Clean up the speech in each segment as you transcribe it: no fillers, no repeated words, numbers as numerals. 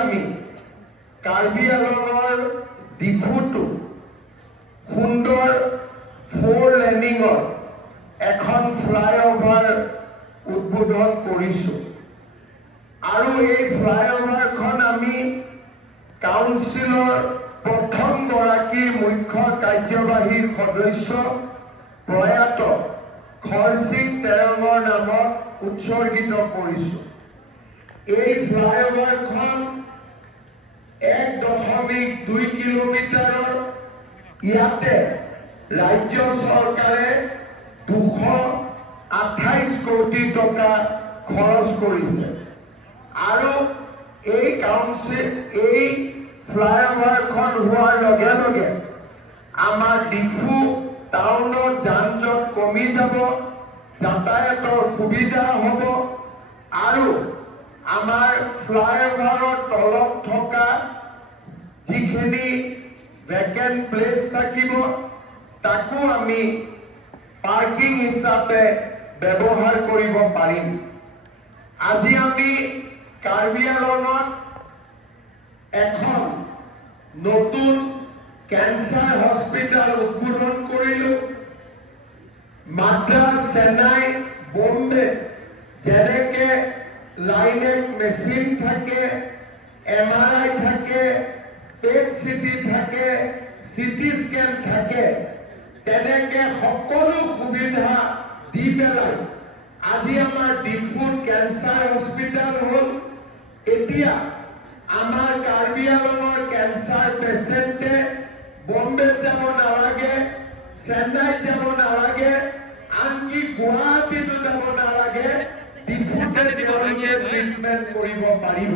আমি কাৰ্বি আংলঙৰ ডিফুটো সুন্দৰ 4 লেনিঙৰ এখন ফ্লাইঅভাৰ উদ্বোধন কৰিছোঁ আৰু এই ফ্লাইঅভাৰখন আমি কাউন্সিলৰ প্ৰথমগৰাকী মুখ্য কাৰ্যবাহী সদস্য প্ৰয়াত খৰচিং তেৰঙৰ নামত উৎসৰ্গিত কৰিছোঁ। এই ফ্লাইঅভাৰখন 1.2 কিলোমিটাৰৰ ইয়াতে ৰাজ্য চৰকাৰে 228 কোটি টকা খৰচ কৰিছে আৰু এই ফ্লাইঅভাৰখন হোৱাৰ লগে লগে আমাৰ ডিফু টাউনত যান-জঁট কমি যাব, যাতায়াতৰ সুবিধা হ'ব আৰু আমাৰ ফ্লাইঅভাৰৰ তলত থকা যিখিনি ভেকেন্ট প্লেচ থাকিব তাকো আমি পাৰ্কিং হিচাপে ব্যৱহাৰ কৰিব পাৰিম। আজি আমি কাৰ্বি আংলঙত এখন নতুন কেন্সাৰ হস্পিটেল উদ্বোধন কৰিলোঁ। মাদ্ৰাজ, চেন্নাই, বম্বে যেনেকে লাইনেট মেচিন থাকে, MRI থাকে, পেট চিটি থাকে, চিটি স্কেন থাকে, তেনেকে সকলো সুবিধা দি পেলাই আজি আমাৰ ডিফুত কেন্সাৰ হস্পিটেল হ'ল। এতিয়া আমাৰ কাৰ্বি আংলঙৰ কেন্সাৰ পেচেণ্টে বম্বেত যাব নালাগে, চেন্নাইত যাব নালাগে, আনকি গুৱাহাটীতো যাব নালাগে, ডিফুতে ট্ৰিটমেণ্ট কৰিব পাৰিব।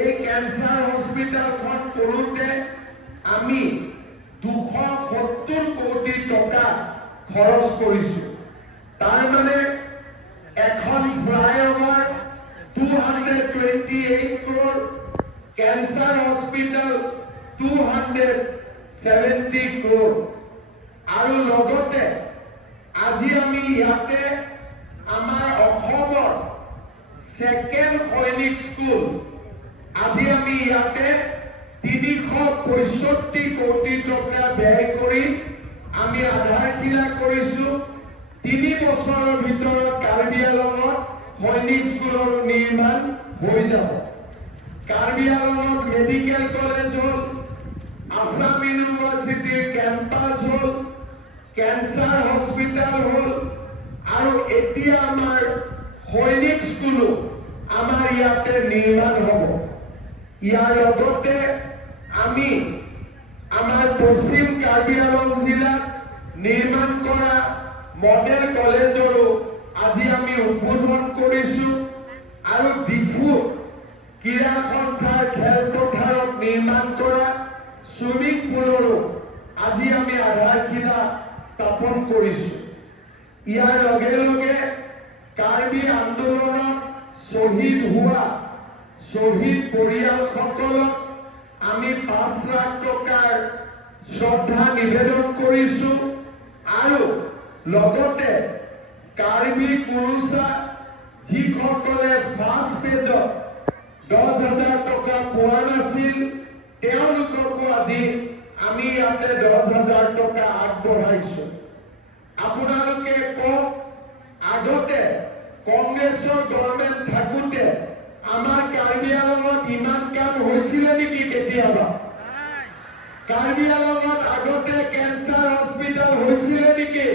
এই কেন্সাৰ হস্পিটেলখন কৰোঁতে আমি 270 কোটি টকা খৰচ কৰিছোঁ। তাৰমানে এখন flyover 228 crore, cancer hospital 270 crore আৰু লগতে আজি আমি ইয়াতে আমাৰ অসমৰ ছেকেণ্ড সৈনিক স্কুল আজি আমি ইয়াতে 365 কোটি টকা ব্যয় কৰি আমি আধাৰশিলা কৰিছোঁ। 3 বছৰৰ ভিতৰত কাৰ্বি আংলঙত সৈনিক স্কুলৰ নিৰ্মাণ হৈ যাব। কাৰ্বি আংলঙত মেডিকেল কলেজ হ'ল, আসাম ইউনিভাৰ্চিটিৰ কেম্পাছ হ'ল, কেন্সাৰ হস্পিটেল হ'ল আৰু এতিয়া আমাৰ সৈনিক স্কুলো আমাৰ ইয়াতে নিৰ্মাণ হ'ব। ইয়াৰ লগতে আমি আমাৰ পশ্চিম কাৰ্বি আংলং জিলাত নিৰ্মাণ কৰা মডেল কলেজৰো আজি আমি উদ্বোধন কৰিছোঁ আৰু ডিফু ক্ৰীড়া সন্থাৰ খেলপথাৰত নিৰ্মাণ কৰা চুইমিং পুলৰো আজি আমি আধাৰশিলা স্থাপন কৰিছোঁ। ইয়াৰ লগে লগে কাৰ্বি আন্দোলনত শ্বহীদ হোৱা শ্বহীদ পৰিয়ালসকলক আমি 5 লাখ টকাৰ শ্ৰদ্ধা নিবেদন কৰিছোঁ আৰু লগতে কাৰ্বি কুৰুচা যিসকলে ফাৰ্ষ্ট পেজত 10,000 টকা পোৱা নাছিল তেওঁলোককো আজি আমি ইয়াতে 10,000 টকা আগবঢ়াইছোঁ। আপোনালোকে কওক, আগতে কংগ্ৰেছৰ গভৰ্ণমেণ্ট থাকোঁতে আমাৰ কাৰ্বি আংলঙত ইমান কাম হৈছিলে নেকি কেতিয়াবা? কাৰ্বি আংলঙত আগতে কেন্সাৰ হস্পিটেল হৈছিলে নেকি?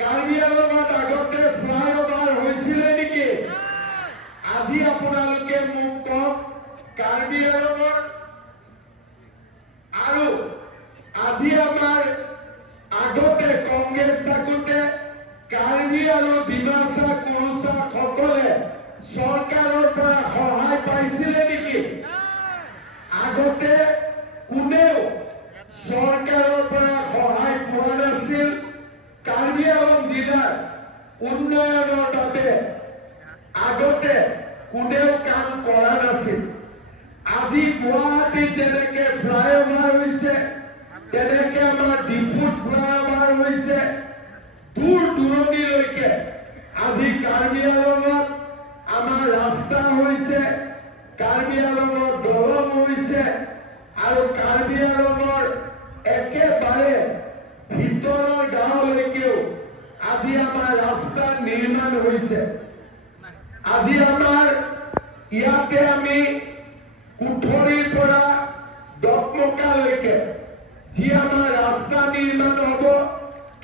কাৰ্বি আংলঙত আগতে ফ্লাইঅভাৰ হৈছিলে নেকি? আজি আপোনালোকে মোক কওক, কাৰ্বি আংলঙৰ আৰু আজি আমাৰ আগতে কংগ্ৰেছ থাকোঁতে কাৰ্বি আৰু ডিমাচা কুৰুচা সকলে চৰকাৰৰ পৰা সহায় পাইছিলে নেকি? আগতে কোনেও চৰকাৰৰ পৰা সহায় পোৱা নাছিল। কাৰ্বি আংলং জিলাৰ উন্নয়নৰ বাবে আগতে কোনেও কাম কৰা নাছিল। আজি গুৱাহাটীত যেনেকে ফ্লাইঅভাৰ হৈছে, তেনেকে আমাৰ ডিফুত ফ্লাইঅভাৰ হৈছে। দূৰ দূৰণিলৈকে আজি কাৰ্বি আংলঙত আমাৰ ৰাস্তা হৈছে। কাৰ্বি আংলঙৰ দলং হৈছে আৰু কাৰ্বি আংলঙৰ একেবাৰে ভিতৰৰ গাঁৱলৈকেও আজি আমাৰ ৰাস্তা নিৰ্মাণ হৈছে। আজি আমাৰ ইয়াতে আমি কুঠৰীৰ পৰা দকমকালৈকে যি আমাৰ ৰাস্তা নিৰ্মাণ হ'ব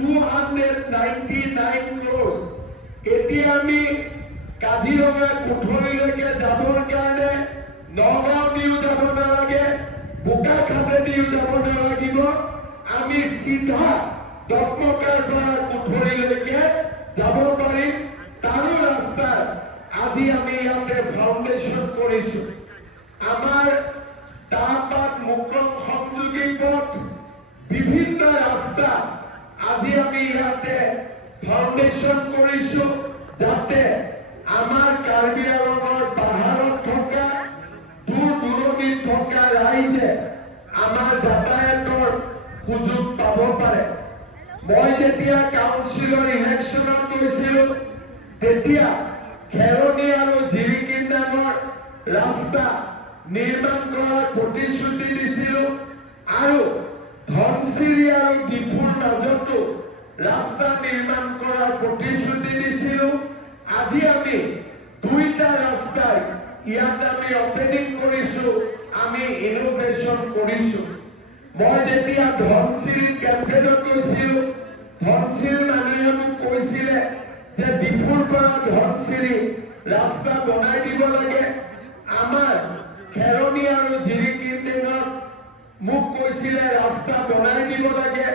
299 crores। এতিয়া আমি কাজিৰঙা কুঠৰীলৈকে যাবৰ কাৰণে নগাঁও দিও যাব নালাগে, বোকাখাতে দিও যাব নালাগিব, আমি চিধা দকমকাৰ পৰা কুঠৰীলৈকে যাব পাৰিম। তাৰো ৰাস্তা আজি আমি ইয়াতে ফাউণ্ডেশ্যন কৰিছো। আমাৰ তাপাত মুক্ৰং সংযোগী পথ বিভিন্ন ৰাস্তা আজি আমি ইয়াতে ফাউণ্ডেশ্যন কৰিছো, যাতে আমাৰ কাৰ্বি আংলঙৰ পাহাৰত থকা দূৰ দূৰণিত থকা ৰাইজে আমাৰ যাতায়াতৰ সুযোগ পাব পাৰে। মই যেতিয়া কাউন্সিলৰ ইলেকশ্যনত গৈছিলো তেতিয়া খেৰণি আৰু জিৰিকিন্দাঙৰ ৰাস্তা নিৰ্মাণ কৰাৰ প্ৰতিশ্ৰুতি দিছিলো আৰু ধনচিৰি আৰু ডিফুৰ মাজতো ৰাস্তা নিৰ্মাণ কৰাৰ প্ৰতিশ্ৰুতি দিছিলো। আজি আমি দুইটা ৰাস্তাই ইয়াত আমি অপেনিং কৰিছো, আমি ইনোভেশ্যন কৰিছো। মই যেতিয়া ধনচিৰিত কেম্পেইনত গৈছিলো, ধনচিৰিৰ মানুহে মোক কৈছিলে যে ডিফুৰ পৰা ধনচিৰি ৰাস্তা বনাই দিব লাগে। আমাৰ খেৰণি আৰু জিৰিকিন্দাঙত মোক কৈছিলে ৰাস্তা বনাই দিব লাগে।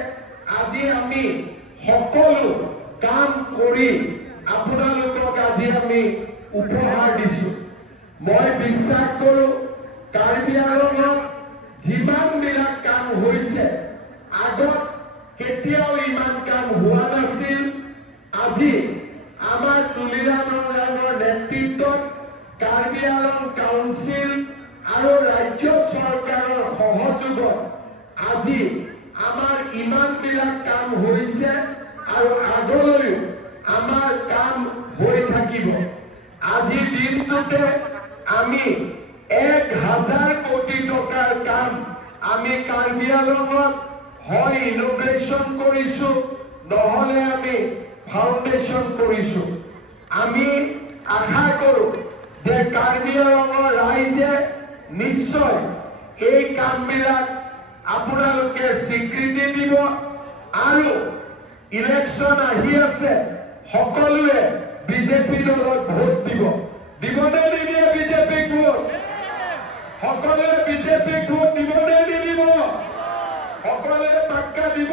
আজি আমি সকলো কাম কৰি আপোনালোকক আজি আমি উপহাৰ দিছো। মই বিশ্বাস কৰো কাৰ্বি আংলঙত যিমানবিলাক কাম হৈছে, আগত কেতিয়াও ইমান কাম হোৱা নাছিল। আজি আমাৰ তুলিৰাম ৰঙাঙৰ নেতৃত্বত কাৰ্বি আংলং কাউন্সিল আৰু ৰাজ্য চৰকাৰৰ সহযোগত আজি আমাৰ ইমানবিলাক কাম হৈছে আৰু আগলৈও আমাৰ কাম হৈ থাকিব। আজি দিনটোতে আমি 1000 কোটি টকাৰ কাম আমি কাৰ্বি আংলঙত হয় ইনোভেশ্যন কৰিছো, নহলে আমি ফাউণ্ডেশ্যন কৰিছো। আমি আশা কৰো যে কাৰ্বি আংলঙৰ ৰাইজে নিশ্চয় এই কামবিলাক আপোনালোকে স্বীকৃতি দিব আৰু ইলেকশ্যন আহি আছে, সকলোৱে বিজেপি দলক ভোট দিব। দিবনে নিদিয়ে বিজেপিক ভোট? সকলোৱে বিজেপিক ভোট দিবনে নিদিব? সকলোৱে পাক্কা দিব?